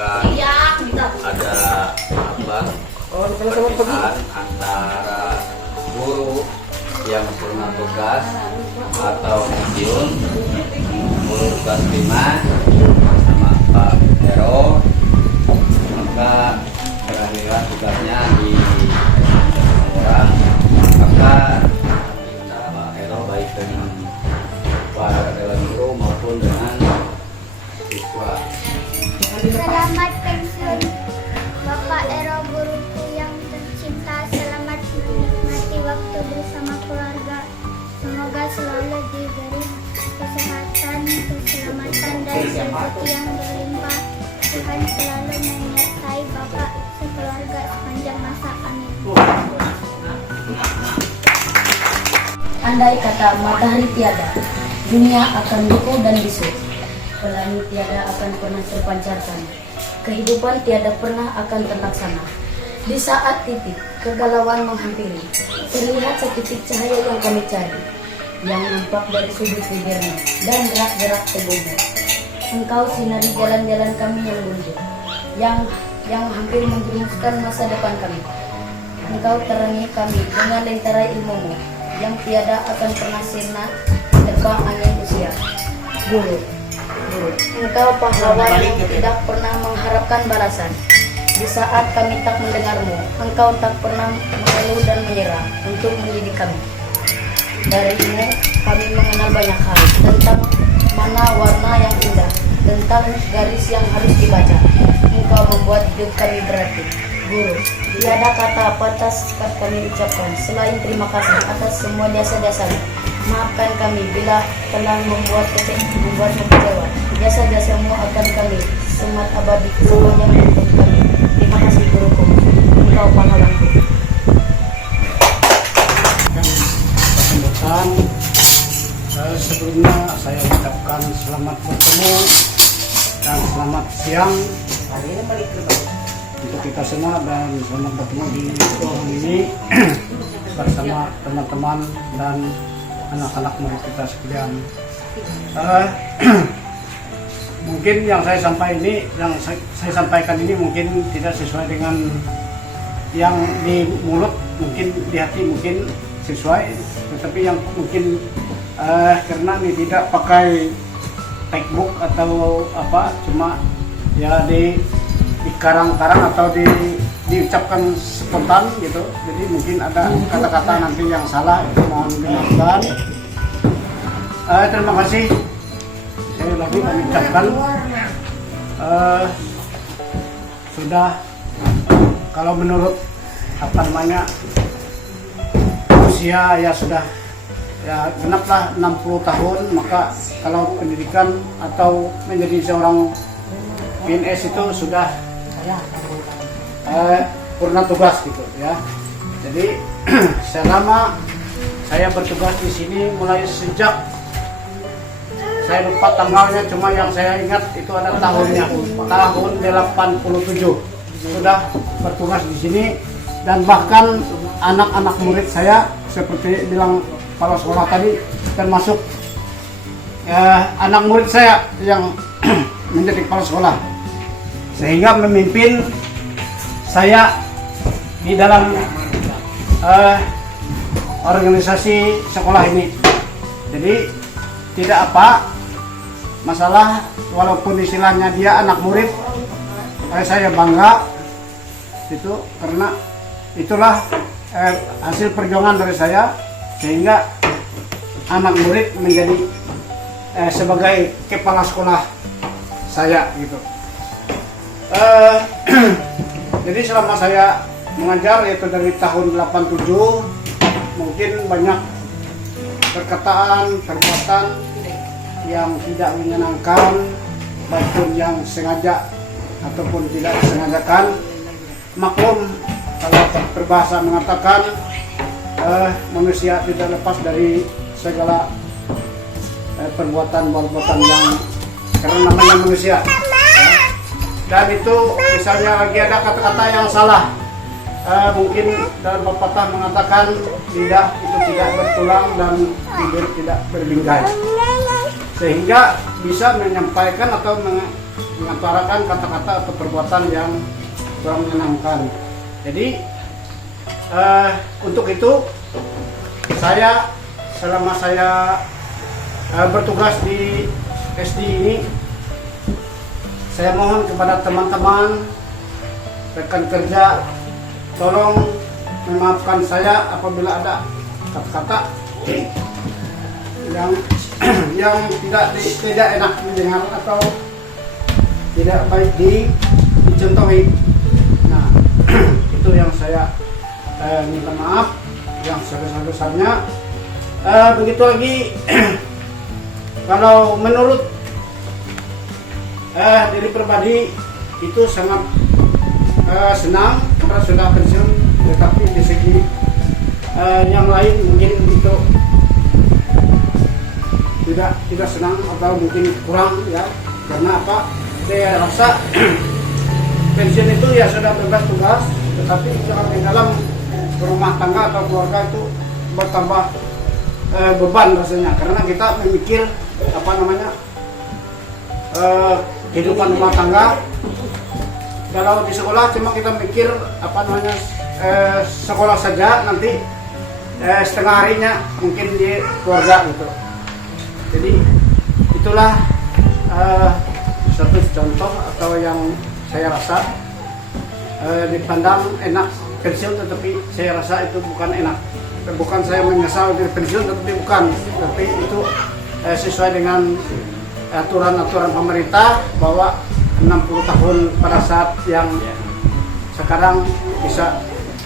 akan ada apa perbedaan antara guru yang pernah tugas atau pensiun, guru tugas 5 sama Pak Hero, maka berakhirlah tugasnya di orang, maka Pak Hero baik dengan para dewan guru maupun dengan siswa. Selamat pensiun Bapak Ero, guruku yang tercinta. Selamat menikmati waktu bersama keluarga. Semoga selalu diberi kesehatan, keselamatan, dan rezeki yang berlimpah. Tuhan selalu menyertai Bapak sekeluarga sepanjang masa. Amin. Andai kata matahari tiada, dunia akan luku dan bisu. Pelangi tiada akan pernah terpancarkan. Kehidupan tiada pernah akan terlaksana. Di saat titik kegalauan menghampiri, terlihat setitik cahaya yang kami cari, yang nampak dari sudut bibirnya dan gerak-gerak tubuhnya. Engkau sinari jalan-jalan kami yang buntu, yang hampir menjerumuskan masa depan kami. Engkau terangi kami dengan lentera ilmumu, yang tiada akan pernah sirna terbang angin usia. Guru, engkau pahlawan yang tidak pernah mengharapkan balasan. Di saat kami tak mendengarmu, engkau tak pernah mengeluh dan menyerah untuk mendidik kami. Darimu kami mengenal banyak hal tentang mana warna yang indah, tentang garis yang harus dibaca. Engkau membuat hidup kami berarti. Guru, tiada kata pantas kami ucapkan selain terima kasih atas semua jasa-jasamu. Maafkan kami bila telah membuatmu kecewa. Jasa-jasamu akan kami semat abadi sepanjang hidup kami. Terima kasih guruku, engkau pahlawanku. Sambutan, sebelumnya saya ucapkan selamat bertemu dan selamat siang untuk kita semua, dan selamat bertemu di forum ini bersama teman-teman dan anak-anak murid kita sekalian. Mungkin yang saya sampaikan ini mungkin tidak sesuai dengan yang di mulut, mungkin di hati mungkin sesuai, tetapi yang mungkin karena ini tidak pakai textbook atau apa, cuma ya di karang-karang atau diucapkan spontan gitu, jadi mungkin ada kata-kata nanti yang salah, itu mohon dimaafkan. Terima kasih. Saya lagi kami ucapkan sudah, kalau menurut apa namanya usia ya sudah ya genaplah 60 tahun, maka kalau pendidikan atau menjadi seorang PNS itu sudah purna tugas gitu ya. Jadi selama saya bertugas di sini mulai sejak, saya lupa tanggalnya, cuma yang saya ingat itu ada tahunnya, tahun 87 sudah bertugas di sini, dan bahkan anak-anak murid saya seperti bilang kepala sekolah tadi, termasuk anak murid saya yang menjadi kepala sekolah, sehingga memimpin saya di dalam organisasi sekolah ini. Jadi tidak apa masalah, walaupun istilahnya dia anak murid, saya bangga itu, karena itulah hasil perjuangan dari saya, sehingga anak murid menjadi sebagai kepala sekolah saya gitu. Jadi selama saya mengajar, yaitu dari tahun 87, mungkin banyak perkataan, perbuatan yang tidak menyenangkan, baik yang sengaja ataupun tidak disengajakan. Maklum, kalau berbahasa mengatakan manusia tidak lepas dari segala perbuatan yang, karena namanya manusia. Dan itu misalnya lagi ada kata-kata yang salah, mungkin dalam pepatah mengatakan lidah itu tidak bertulang dan bibir tidak berbingkai, sehingga bisa menyampaikan atau mengutarakan kata-kata atau perbuatan yang kurang menyenangkan. Jadi untuk itu selama saya bertugas di SD ini, saya mohon kepada teman-teman rekan kerja, tolong memaafkan saya apabila ada kata-kata yang tidak enak didengar atau tidak baik dicontohi. Nah, itu yang saya minta maaf yang sebesar-besarnya. Begitu lagi kalau menurut diri pribadi itu sangat senang karena sudah pensiun, tetapi di segi yang lain mungkin itu tidak senang atau mungkin kurang ya. Karena apa? Saya rasa pensiun itu ya sudah bebas tugas, tetapi jangan di dalam rumah tangga atau keluarga itu bertambah beban rasanya, karena kita memikir kehidupan rumah tangga. Kalau di sekolah cuma kita mikir sekolah saja, nanti setengah harinya mungkin di keluarga gitu. Jadi itulah satu contoh atau yang saya rasa dipandang enak pensiun, tetapi saya rasa itu bukan enak. Bukan saya menyesal di pensiun, tetapi bukan. Tapi itu sesuai dengan aturan-aturan pemerintah bahwa 60 tahun pada saat yang sekarang bisa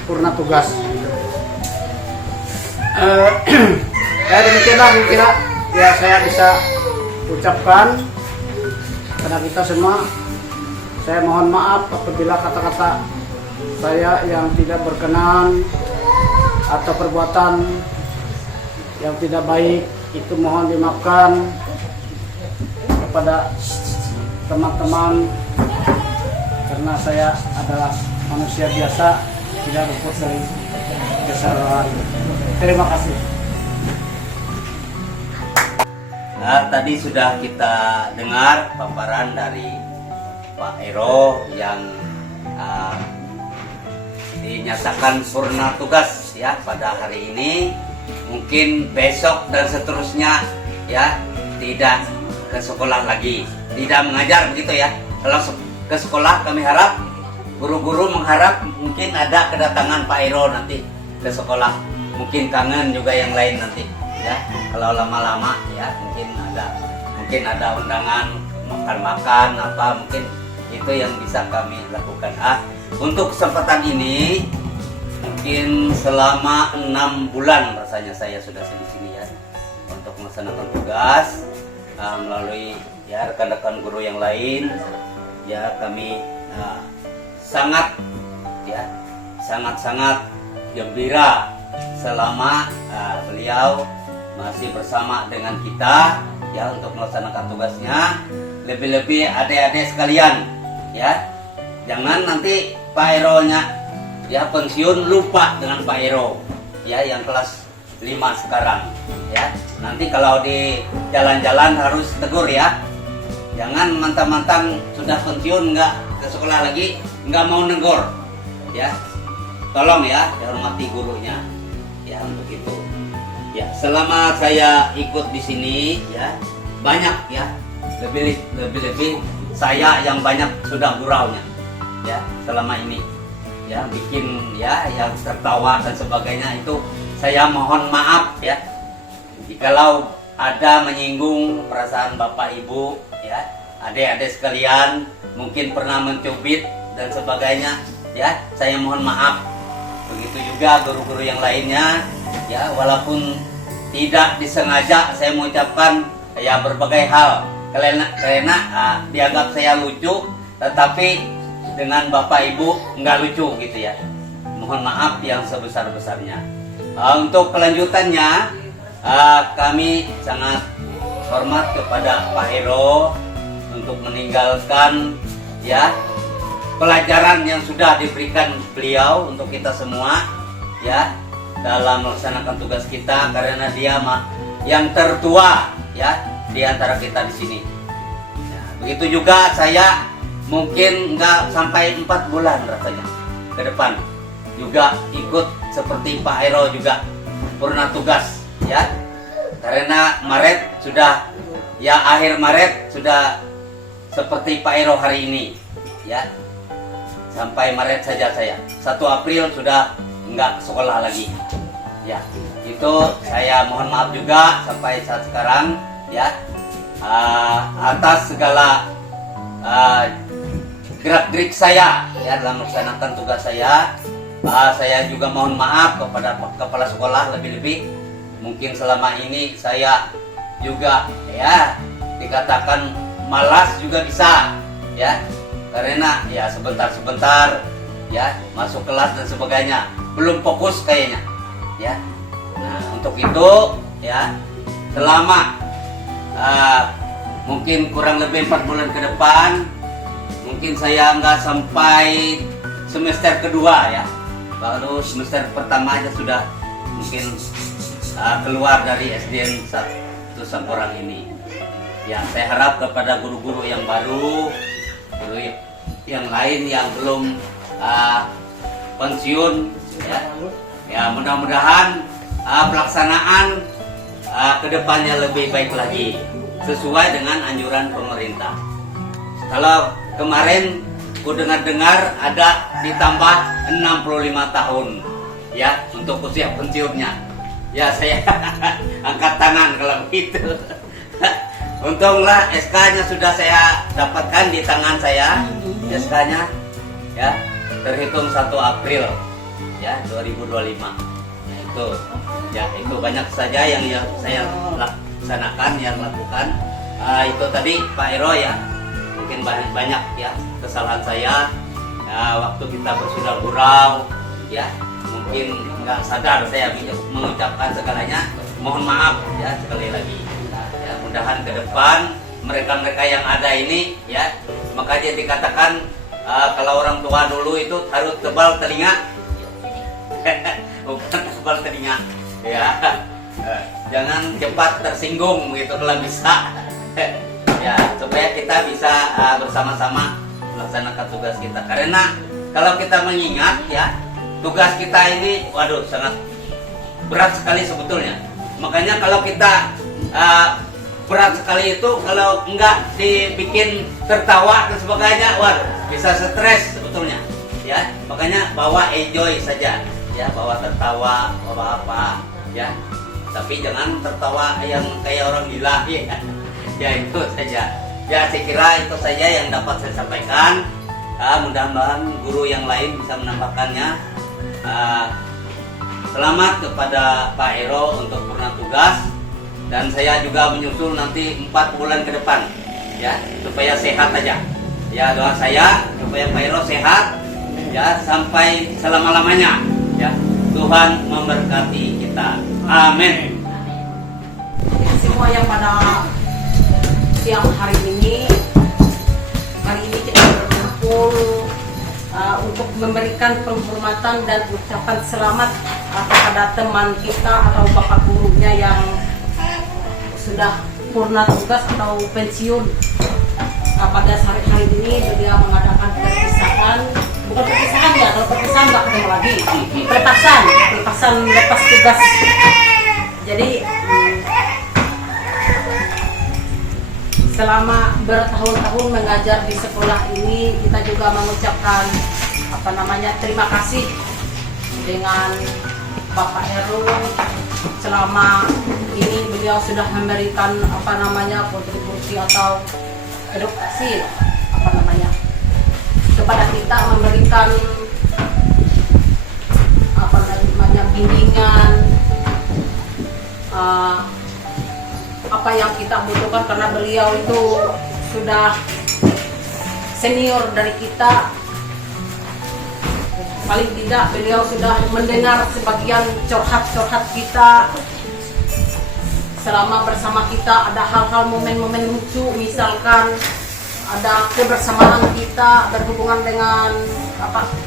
purna tugas. Demikianlah kira ya saya bisa ucapkan kepada kita semua. Saya mohon maaf apabila kata-kata saya yang tidak berkenan atau perbuatan yang tidak baik itu mohon dimaafkan kepada teman-teman, karena saya adalah manusia biasa, tidak luput dari kesalahan. Terima kasih. Nah, tadi sudah kita dengar paparan dari Pak Ero yang dinyatakan purna tugas ya pada hari ini. Mungkin besok dan seterusnya ya tidak ke sekolah lagi, tidak mengajar begitu ya. Kalau ke sekolah kami harap, guru-guru mengharap mungkin ada kedatangan Pak Ero nanti ke sekolah. Mungkin kangen juga yang lain nanti ya. Kalau lama-lama ya mungkin ada undangan makan-makan apa, mungkin itu yang bisa kami lakukan. Untuk kesempatan ini mungkin selama 6 bulan rasanya saya sudah di sini ya untuk melaksanakan tugas melalui ya rekan-rekan guru yang lain ya. Kami sangat gembira selama beliau masih bersama dengan kita ya untuk melaksanakan tugasnya. Lebih-lebih adik-adik sekalian ya, jangan nanti Pak Ero-nya ya pensiun lupa dengan Pak Ero ya yang kelas 5 sekarang ya. Nanti kalau di jalan-jalan harus tegur ya. Jangan mantang-mantang sudah pensiun nggak ke sekolah lagi, nggak mau negor ya. Tolong ya dihormati gurunya ya untuk itu. Ya, selama saya ikut di sini ya banyak ya, lebih saya yang banyak sudah guraunya ya selama ini ya, bikin ya yang tertawa dan sebagainya. Itu saya mohon maaf ya jikalau ada menyinggung perasaan Bapak Ibu ya, adik-adik sekalian mungkin pernah mencubit dan sebagainya ya, saya mohon maaf. Begitu juga guru-guru yang lainnya ya, walaupun tidak disengaja saya mengucapkan ya berbagai hal karena dianggap saya lucu, tetapi dengan Bapak Ibu nggak lucu gitu ya. Mohon maaf yang sebesar-besarnya. Untuk kelanjutannya kami sangat hormat kepada Pak Ero untuk meninggalkan ya pelajaran yang sudah diberikan beliau untuk kita semua ya dalam melaksanakan tugas kita, karena dia yang tertua ya di antara kita di sini. Nah, begitu juga saya mungkin nggak sampai 4 bulan rasanya ke depan juga ikut seperti Pak Ero juga purna tugas ya, karena Maret sudah ya, akhir Maret sudah seperti Pak Ero hari ini ya, sampai Maret saja saya, 1 April sudah nggak sekolah lagi ya. Itu saya mohon maaf juga sampai saat sekarang ya, atas segala gerak-gerik saya ya dalam melaksanakan tugas saya. Saya juga mohon maaf kepada kepala sekolah, lebih-lebih mungkin selama ini saya juga ya dikatakan malas juga bisa ya, karena ya sebentar-sebentar ya masuk kelas dan sebagainya, belum fokus kayaknya ya. Nah untuk itu ya, selama mungkin kurang lebih 4 bulan ke depan, mungkin saya nggak sampai semester kedua ya, baru semester pertama aja sudah mungkin keluar dari SDN 1 Sampurang ini ya. Saya harap kepada guru-guru yang baru, guru yang lain yang belum pensiun ya, mudah-mudahan pelaksanaan kedepannya lebih baik lagi sesuai dengan anjuran pemerintah. Kalau kemarin ku dengar-dengar ada ditambah 65 tahun ya untuk usia pensiunnya ya, saya angkat tangan kalau begitu. Untunglah SK-nya sudah saya dapatkan di tangan saya, SK-nya ya, terhitung 1 April ya 2025. Nah, itu banyak saja yang saya laksanakan, yang lakukan. Itu tadi Pak Ero ya, mungkin banyak ya kesalahan saya ya, waktu kita bersudah gurau ya, mungkin nggak sadar saya mengucapkan segalanya, mohon maaf ya sekali lagi ya. Mudahan ke depan mereka-mereka yang ada ini ya, makanya dikatakan kalau orang tua dulu itu harus tebal telinga bukan tebal telinga ya, jangan cepat tersinggung gitu kalau bisa ya, supaya kita bisa bersama-sama melaksanakan tugas kita. Karena kalau kita mengingat ya, tugas kita ini waduh sangat berat sekali sebetulnya. Makanya kalau kita berat sekali itu, kalau enggak dibikin tertawa dan sebagainya, waduh bisa stres sebetulnya ya. Makanya bawa enjoy saja ya, bawa tertawa, bawa apa ya, tapi jangan tertawa yang kayak orang gila ya. Ya itu saja ya, saya kira itu saja yang dapat saya sampaikan. Mudah-mudahan guru yang lain bisa menambahkannya. Selamat kepada Pak Ero untuk purna tugas, dan saya juga menyusul nanti 4 bulan ke depan ya, supaya sehat aja ya. Doa saya supaya Pak Ero sehat ya sampai selama-lamanya ya. Tuhan memberkati kita, amin. Semua yang pada siang hari ini kita berkumpul untuk memberikan penghormatan dan ucapan selamat kepada teman kita atau bapak gurunya yang sudah purna tugas atau pensiun. Pada hari ini beliau mengadakan perpisahan, bukan perpisahan ya, kalau perpisahan nggak ketemu lagi, pelepasan lepas tugas. Jadi selama bertahun-tahun mengajar di sekolah ini, kita juga mengucapkan terima kasih dengan Bapak Ero. Selama ini beliau sudah memberikan kontribusi atau edukasi kepada kita, memberikan bimbingan apa yang kita butuhkan, karena beliau itu sudah senior dari kita. Paling tidak beliau sudah mendengar sebagian curhat-curhat kita selama bersama kita. Ada hal-hal momen-momen lucu, misalkan ada kebersamaan kita berhubungan dengan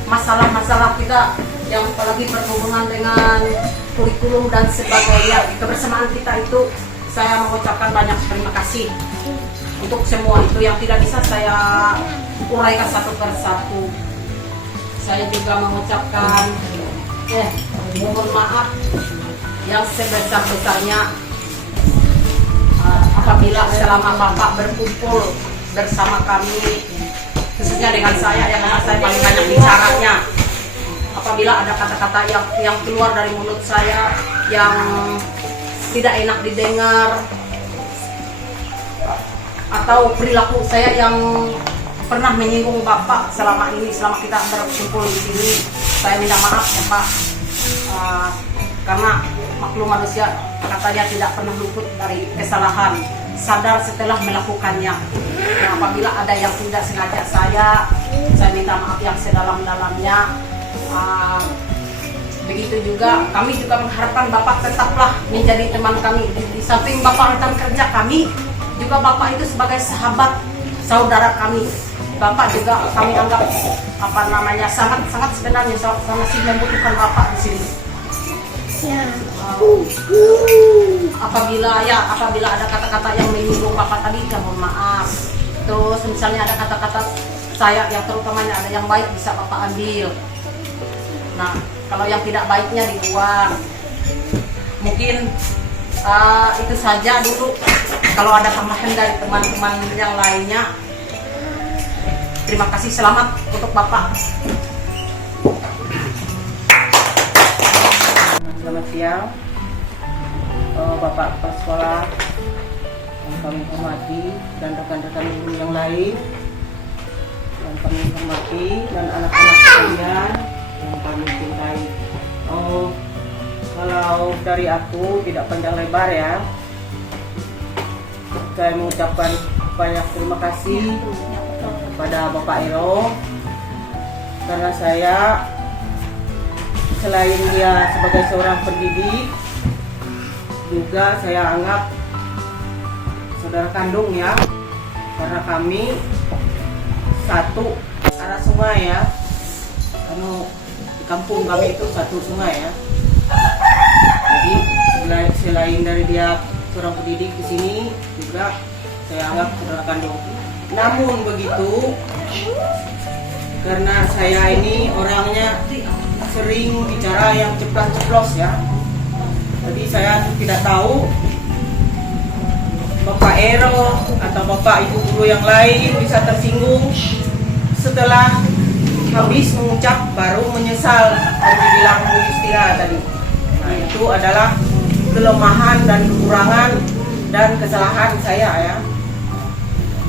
masalah-masalah kita yang apalagi berhubungan dengan kurikulum dan sebagainya. Kebersamaan kita itu saya mengucapkan banyak terima kasih untuk semua itu yang tidak bisa saya uraikan satu persatu. Saya juga mengucapkan mohon maaf yang sebesar-besarnya apabila selama Bapak berkumpul bersama kami, khususnya dengan saya yang memang saya paling banyak bicaranya. Apabila ada kata-kata yang keluar dari mulut saya yang tidak enak didengar, atau perilaku saya yang pernah menyinggung Bapak selama kita berkumpul di sini, saya minta maaf ya Pak. Karena maklum manusia katanya tidak pernah luput dari kesalahan, sadar setelah melakukannya. Nah, apabila ada yang tidak sengaja saya minta maaf yang sedalam-dalamnya. Begitu juga kami juga mengharapkan Bapak tetaplah menjadi teman kami di samping Bapak rekan kerja kami, juga Bapak itu sebagai sahabat saudara kami. Bapak juga kami anggap sangat sebenarnya masih membutuhkan Bapak di sini. Apabila ada kata-kata yang menyinggung Bapak tadi, ya mohon maaf. Terus misalnya ada kata-kata saya yang terutamanya ada yang baik bisa Bapak ambil. Nah, kalau yang tidak baiknya dibuang. Mungkin itu saja dulu. Kalau ada tambahan dari teman-teman yang lainnya, terima kasih, selamat untuk Bapak. Selamat siang, Bapak Kepala Sekolah yang kami hormati dan rekan-rekan guru yang lain yang kami hormati dan anak-anak sekalian yang kami cintai. Kalau dari aku tidak panjang lebar ya, saya mengucapkan banyak terima kasih kepada Bapak Ero karena saya selain dia sebagai seorang pendidik, juga saya anggap saudara kandung ya, karena kami satu arah sungai ya, karena di kampung kami itu satu sungai ya. Jadi selain dari dia seorang pendidik di sini, juga saya anggap saudara kandung. Namun begitu, karena saya ini orangnya sering bicara yang ceplas-ceplos ya. Jadi saya tidak tahu Bapak Ero atau Bapak Ibu guru yang lain bisa tersinggung setelah habis mengucap baru menyesal dan dibilang Bu Justina tadi. Nah, itu adalah kelemahan dan kekurangan dan kesalahan saya ya.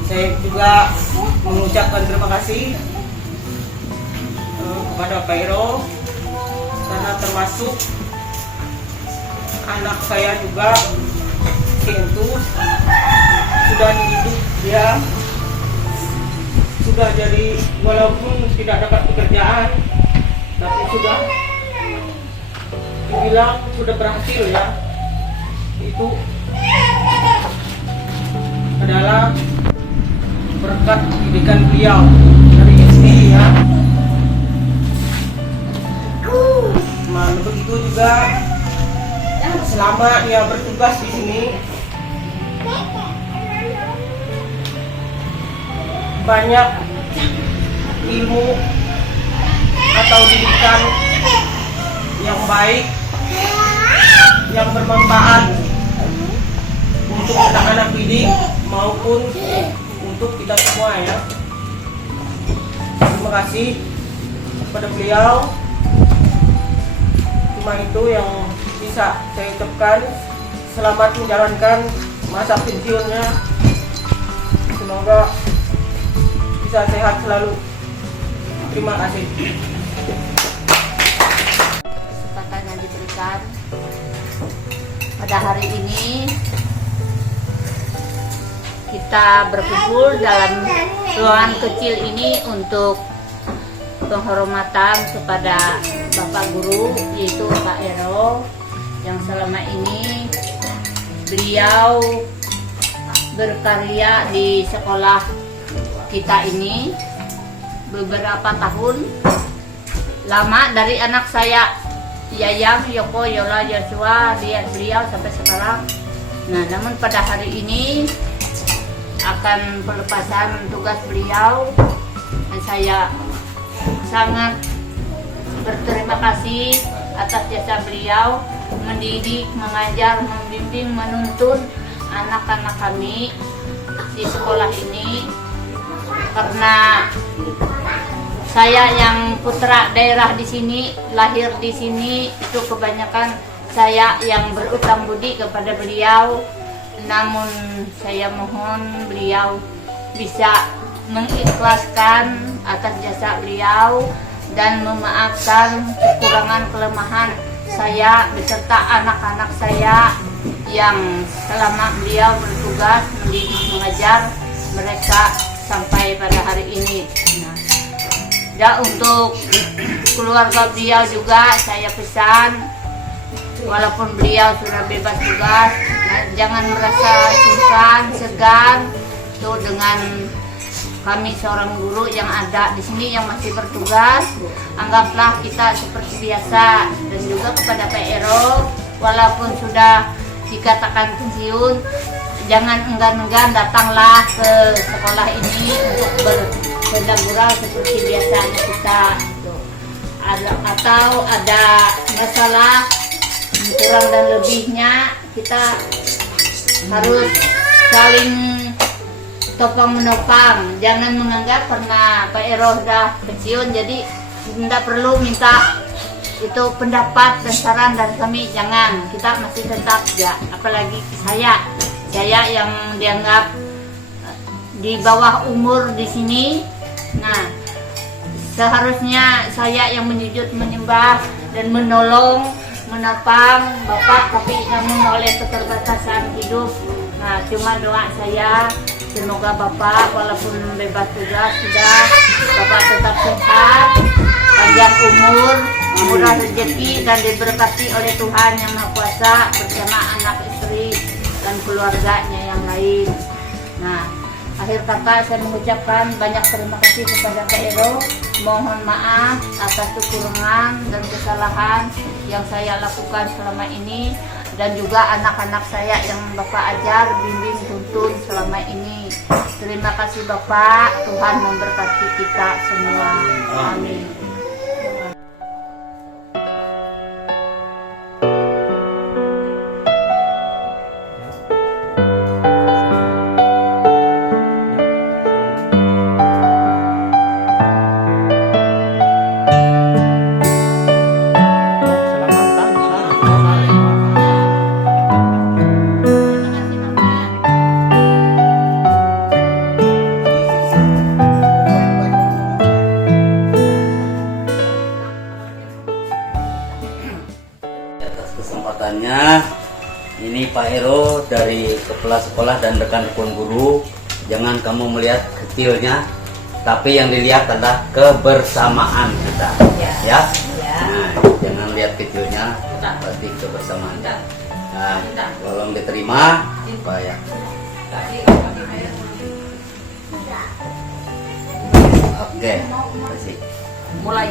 Saya juga mengucapkan terima kasih kepada Pak Ero karena termasuk anak saya juga itu sudah dididik, dia sudah jadi walaupun tidak dapat pekerjaan tapi sudah dibilang sudah berhasil ya. Itu adalah berkat didikan beliau dari SD ya. Nah, begitu juga selama dia bertugas di sini banyak ilmu atau didikan yang baik yang bermanfaat untuk anak-anak didik maupun untuk kita semua ya. Terima kasih kepada beliau. Cuma itu yang bisa saya ucapkan. Selamat menjalankan masa pensiunnya. Semoga bisa sehat selalu. Terima kasih. Kesempatan yang diberikan pada hari ini kita berkumpul dalam ruangan kecil ini untuk penghormatan kepada Bapak Guru, yaitu Pak Ero, yang selama ini beliau berkarya di sekolah kita ini beberapa tahun lama, dari anak saya Yayang, Yoko, Yola, Joshua, beliau sampai sekarang Nah, namun pada hari ini akan pelepasan tugas beliau, dan saya sangat berterima kasih atas jasa beliau mendidik, mengajar, membimbing, menuntun anak-anak kami di sekolah ini. Karena saya yang putra daerah di sini, lahir di sini, itu kebanyakan saya yang berutang budi kepada beliau. Namun saya mohon beliau bisa mengikhlaskan atas jasa beliau dan memaafkan kekurangan kelemahan saya beserta anak-anak saya yang selama beliau bertugas mendidik mengajar mereka sampai pada hari ini. Dan untuk keluarga beliau juga saya pesan, walaupun beliau sudah bebas tugas, jangan merasa sungkan, segan tuh dengan kami seorang guru yang ada di sini yang masih bertugas. Anggaplah kita seperti biasa. Dan juga kepada Pak Ero, walaupun sudah dikatakan pensiun, jangan enggan-enggan datanglah ke sekolah ini untuk bergurau seperti biasanya kita. Atau ada masalah kurang dan lebihnya, kita harus saling topang menopang. Jangan menganggap karena Pak Ero sudah pensiun jadi tidak perlu minta itu pendapat dan saran dari kami. Jangan, kita masih tetap ya, apalagi saya yang dianggap di bawah umur di sini. Nah, seharusnya saya yang menyujud menyembah dan menolong menopang Bapak, tapi namun oleh keterbatasan hidup. Nah, cuma doa saya semoga Bapak walaupun bebas tugas sudah, Bapak tetap sehat, panjang umur, murah rezeki, dan diberkati oleh Tuhan Yang Maha Kuasa bersama anak istri dan keluarganya yang lain. Nah, akhir kata saya mengucapkan banyak terima kasih kepada Pak Ero. Mohon maaf atas kekurangan dan kesalahan yang saya lakukan selama ini, dan juga anak-anak saya yang Bapak ajar, bimbing, tuntun selama ini. Terima kasih Bapak, Tuhan memberkati kita semua. Amin. Atas kesempatannya ini Pak Ero dari kepala sekolah dan rekan-rekan guru, jangan kamu melihat kecilnya, tapi yang dilihat adalah kebersamaan kita, ya. Nah, jangan lihat kecilnya, pasti kebersamaan. Nah, tolong diterima, Pak ya. Oke, terima kasih. Mulai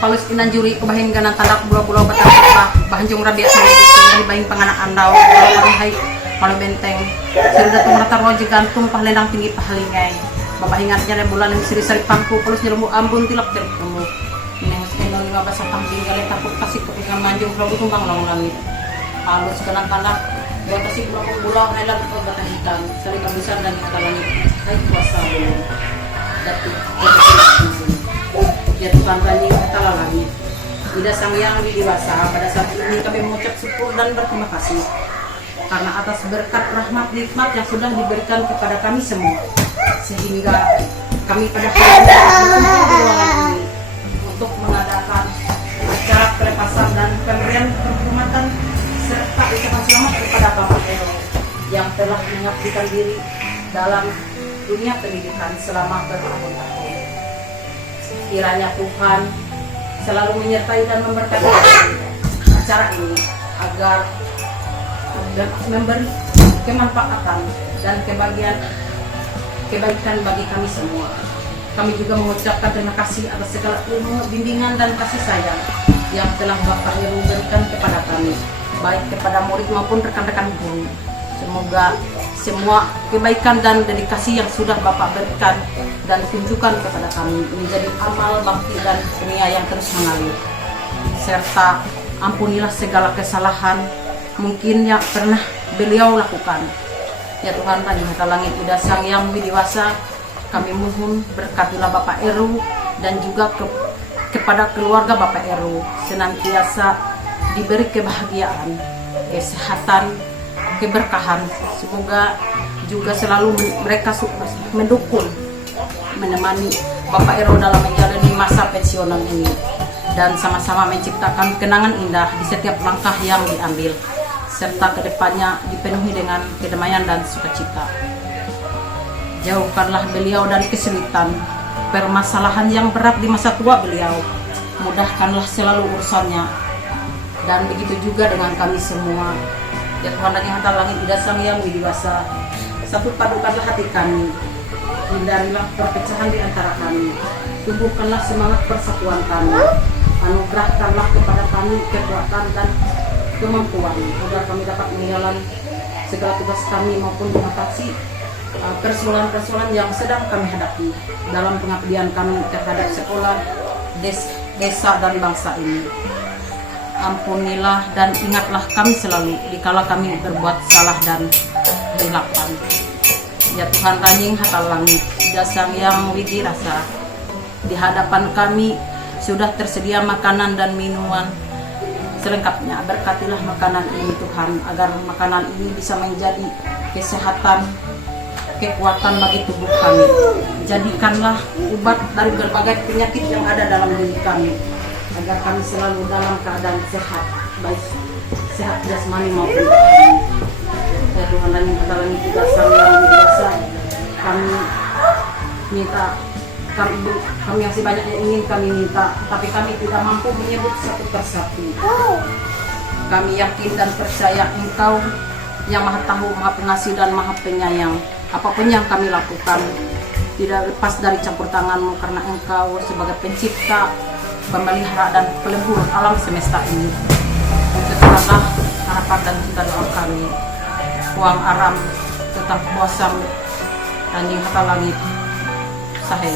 Palestina juri kebahin ganan tandak bulau-bulau batang bahanjung rabia sendiri bahin panganak andau kalau hai malu benteng sudah tumrata roji gantung pahlendang tinggi pahalingai babahingatnya dari bulan yang seri-seri pangku polus nyermu ambun tilap terkemu ini eno 15 kambing galeng takut kasih kepingan manjung prabu tumbang long langit halus ganan tandak dua kasih bulau helan ke batang hitam seri besar dan langit hai kuasa datuk ya Tuhan kami kata langit. Tidak sang yang lebih dewasa, pada saat ini kami mengucap syukur dan berterima kasih karena atas berkat rahmat nikmat yang sudah diberikan kepada kami semua, sehingga kami pada hari ini berkumpul di ruangan ini untuk mengadakan acara pelepasan dan pemberian penghormatan serta ucapan selamat kepada Bapak Ero yang telah mengabdikan diri dalam dunia pendidikan selama bertahun-tahun. Kiranya Tuhan selalu menyertai dan memberkati acara ini agar dapat memberi kemanfaatan dan kebaikan bagi kami semua. Kami juga mengucapkan terima kasih atas segala ilmu, bimbingan dan kasih sayang yang telah Bapak yang memberikan kepada kami. baik kepada murid maupun rekan-rekan guru. Semoga semua kebaikan dan dedikasi yang sudah Bapak berikan dan tunjukkan kepada kami menjadi amal bakti dan dunia yang terus mengalir. Serta ampunilah segala kesalahan mungkin yang pernah beliau lakukan. Ya Tuhan, Raja Mata Langit Ida Sang Yang Widiwasa, kami mohon berkatilah Bapak Eru dan juga kepada keluarga Bapak Eru senantiasa diberi kebahagiaan, kesehatan, keberkahan. Semoga juga selalu mereka mendukung, menemani Bapak Eru dalam menjalani masa pensiunan ini, dan sama-sama menciptakan kenangan indah di setiap langkah yang diambil, serta kedepannya dipenuhi dengan kedamaian dan sukacita. Jauhkanlah beliau dari kesulitan, permasalahan yang berat di masa tua beliau. Mudahkanlah selalu urusannya. Dan begitu juga dengan kami semua. Ya Tuhan Yang Maha Langit Ida Sang Yang Widiwasa, satu padukanlah hati kami. Hindarilah perpecahan di antara kami. Tumbuhkanlah semangat persatuan kami. Anugerahkanlah kepada kami kekuatan dan kemampuan agar kami dapat menjalani segala tugas kami maupun mengatasi persoalan-persoalan yang sedang kami hadapi dalam pengabdian kami terhadap sekolah, desa dan bangsa ini. Ampunilah dan ingatlah kami selalu dikala kami berbuat salah dan kesilapan. Ya Tuhan Raja Mata Langit Ida Sang Yang Widiwasa, di hadapan kami sudah tersedia makanan dan minuman selengkapnya. Berkatilah makanan ini Tuhan, agar makanan ini bisa menjadi kesehatan, kekuatan bagi tubuh kami. Jadikanlah obat dari berbagai penyakit yang ada dalam diri kami, agar kami selalu dalam keadaan sehat, baik sehat jasmani maupun rohani. Ya Tuhan dan yang Maha Langit Ida Sang Yang Widiwasa, kami minta, kami yang sebanyak yang ingin kami minta, tapi kami tidak mampu menyebut satu persatu. Kami yakin dan percaya Engkau yang Maha Tahu, Maha Pengasih dan Maha Penyayang. Apapun yang kami lakukan tidak lepas dari campur tangan-Mu, karena Engkau sebagai pencipta, pemelihara dan pelebur alam semesta ini. Wujudkanlah harapan dan cita doa kami. Huang aram tetap kuasa dan Yang Maha Langit Sahel.